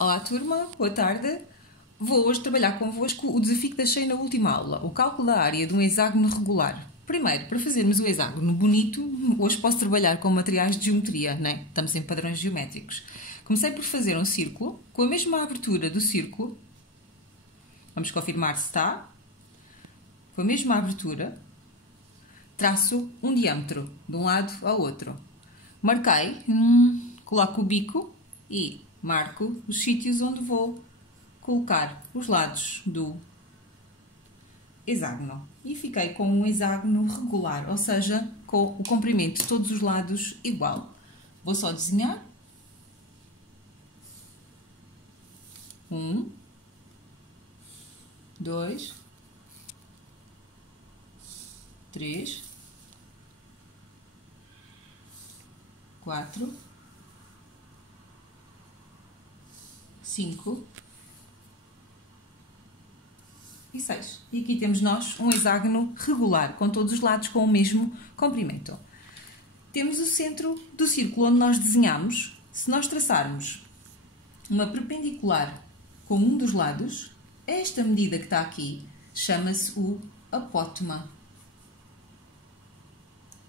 Olá turma, boa tarde. Vou hoje trabalhar convosco o desafio que deixei na última aula, o cálculo da área de um hexágono regular. Primeiro, para fazermos o hexágono bonito, hoje posso trabalhar com materiais de geometria, né? Estamos em padrões geométricos. Comecei por fazer um círculo, com a mesma abertura do círculo. Vamos confirmar se está. Com a mesma abertura, traço um diâmetro de um lado ao outro. Marquei, coloco o bico e marco os sítios onde vou colocar os lados do hexágono. E fiquei com um hexágono regular, ou seja, com o comprimento de todos os lados igual. Vou só desenhar. 1, 2, 3, 4, 5 e 6. E aqui temos nós um hexágono regular, com todos os lados com o mesmo comprimento. Temos o centro do círculo onde nós desenhamos. Se nós traçarmos uma perpendicular com um dos lados, esta medida que está aqui chama-se o apótema.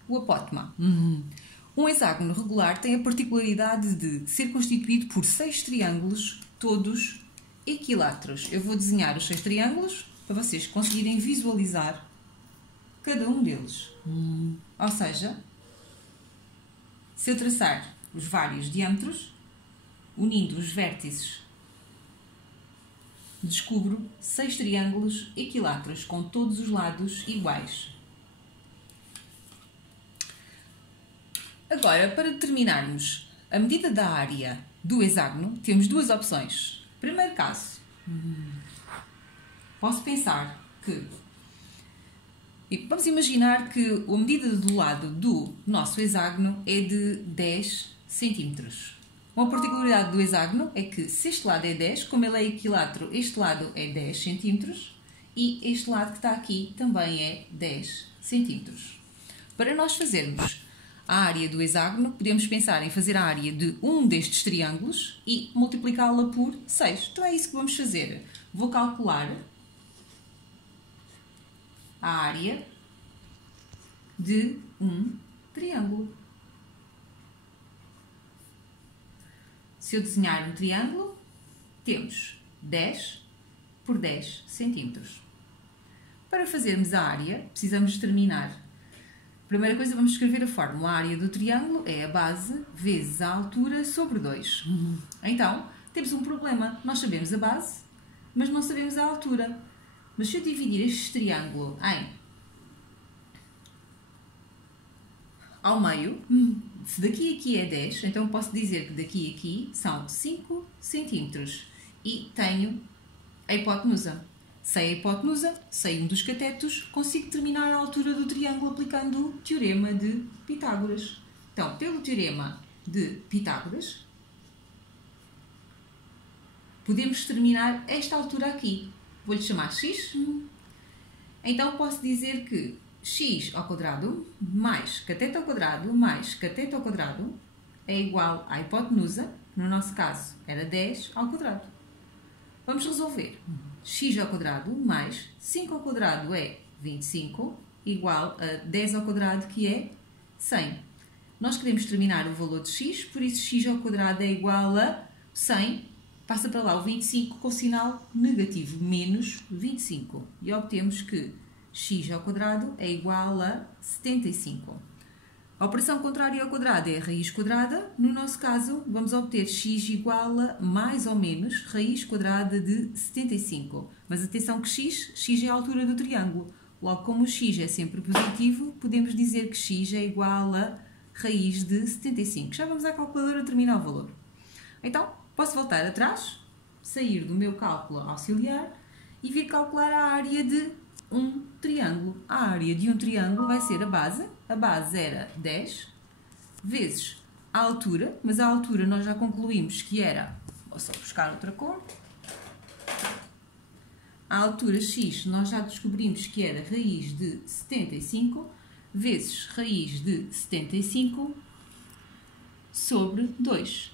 O apótema. Um hexágono regular tem a particularidade de ser constituído por 6 triângulos, todos equiláteros. Eu vou desenhar os 6 triângulos para vocês conseguirem visualizar cada um deles. Ou seja, se eu traçar os vários diâmetros, unindo os vértices, descubro 6 triângulos equiláteros com todos os lados iguais. Agora, para determinarmos a medida da área do hexágono, temos duas opções. Primeiro caso, posso pensar que... Vamos imaginar que a medida do lado do nosso hexágono é de 10 centímetros. Uma particularidade do hexágono é que se este lado é 10, como ele é equilátero, este lado é 10 centímetros e este lado que está aqui também é 10 centímetros. Para nós fazermos a área do hexágono, podemos pensar em fazer a área de um destes triângulos e multiplicá-la por 6. Então é isso que vamos fazer. Vou calcular a área de um triângulo. Se eu desenhar um triângulo, temos 10 por 10 centímetros. Para fazermos a área, precisamos determinar. Primeira coisa, vamos escrever a fórmula. A área do triângulo é a base vezes a altura sobre 2. Então, temos um problema. Nós sabemos a base, mas não sabemos a altura. Mas se eu dividir este triângulo ao meio, se daqui a aqui é 10, então posso dizer que daqui a aqui são 5 centímetros. E tenho a hipotenusa. Sei a hipotenusa, sei um dos catetos, consigo determinar a altura do triângulo aplicando o teorema de Pitágoras. Então, pelo teorema de Pitágoras, podemos determinar esta altura aqui. Vou-lhe chamar x. Então, posso dizer que x ao quadrado mais cateto ao quadrado mais cateto ao quadrado é igual à hipotenusa, que no nosso caso era 10 ao quadrado. Vamos resolver. X ao quadrado mais 5 ao quadrado é 25, igual a 10 ao quadrado, que é 100. Nós queremos determinar o valor de x, por isso x ao quadrado é igual a 100. Passa para lá o 25 com sinal negativo, menos 25. E obtemos que x ao quadrado é igual a 75. A operação contrária ao quadrado é a raiz quadrada. No nosso caso, vamos obter x igual a mais ou menos raiz quadrada de 75. Mas atenção que x é a altura do triângulo. Logo, como o x é sempre positivo, podemos dizer que x é igual a raiz de 75. Já vamos à calculadora determinar o valor. Então, posso voltar atrás, sair do meu cálculo auxiliar e vir calcular a área de um triângulo. A área de um triângulo vai ser a base. A base era 10 vezes a altura, mas a altura nós já concluímos que era... Vou só buscar outra cor. A altura x nós já descobrimos que era raiz de 75 vezes raiz de 75 sobre 2.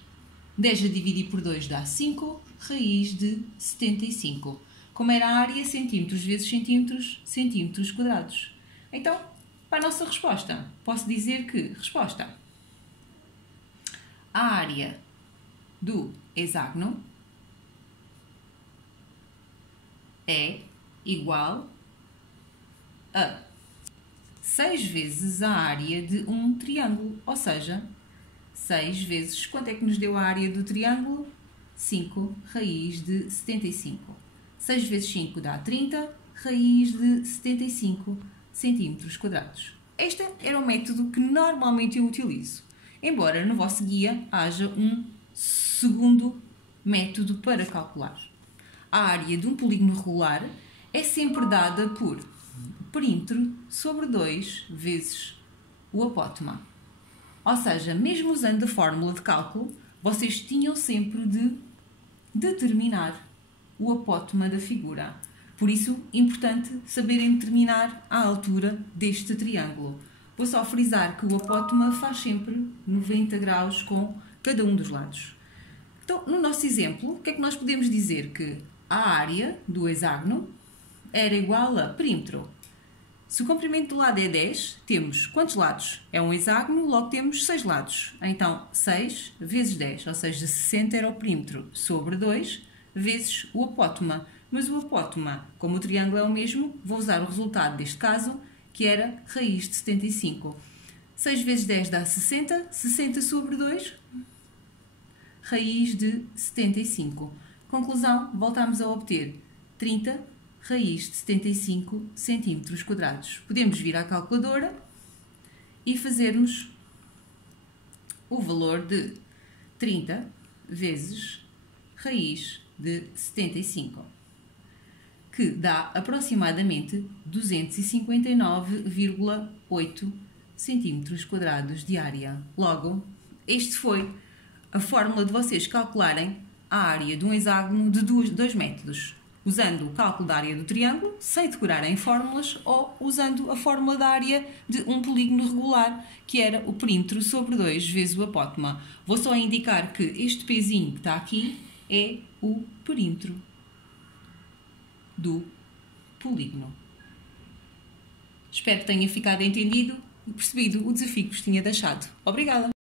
10 a dividir por 2 dá 5 raiz de 75. Como era a área, centímetros vezes centímetros, centímetros quadrados. Então, para a nossa resposta, posso dizer que, resposta, a área do hexágono é igual a 6 vezes a área de um triângulo, ou seja, 6 vezes, quanto é que nos deu a área do triângulo? 5 raiz de 75. 6 vezes 5 dá 30, raiz de 75 centímetros quadrados. Este era o método que normalmente eu utilizo, embora no vosso guia haja um segundo método para calcular. A área de um polígono regular é sempre dada por perímetro sobre 2 vezes o apótema. Ou seja, mesmo usando a fórmula de cálculo, vocês tinham sempre de determinar o apótema da figura. Por isso, é importante saberem determinar a altura deste triângulo. Vou só frisar que o apótema faz sempre 90 graus com cada um dos lados. Então, no nosso exemplo, o que é que nós podemos dizer? Que a área do hexágono era igual a perímetro. Se o comprimento do lado é 10, temos quantos lados? É um hexágono, logo temos 6 lados. Então, 6 vezes 10, ou seja, 60 era o perímetro, sobre 2 vezes o apótema. Mas o apótema, como o triângulo é o mesmo, vou usar o resultado deste caso, que era raiz de 75. 6 vezes 10 dá 60, 60 sobre 2, raiz de 75. Conclusão, voltamos a obter 30 raiz de 75 centímetros quadrados. Podemos vir à calculadora e fazermos o valor de 30 vezes raiz de 75, que dá aproximadamente 259,8 centímetros quadrados de área. Logo, este foi a fórmula de vocês calcularem a área de um hexágono de dois métodos. Usando o cálculo da área do triângulo, sem decorarem fórmulas, ou usando a fórmula da área de um polígono regular, que era o perímetro sobre 2 vezes o apótema. Vou só indicar que este pezinho que está aqui é o perímetro do polígono. Espero que tenha ficado entendido e percebido o desafio que vos tinha deixado. Obrigada!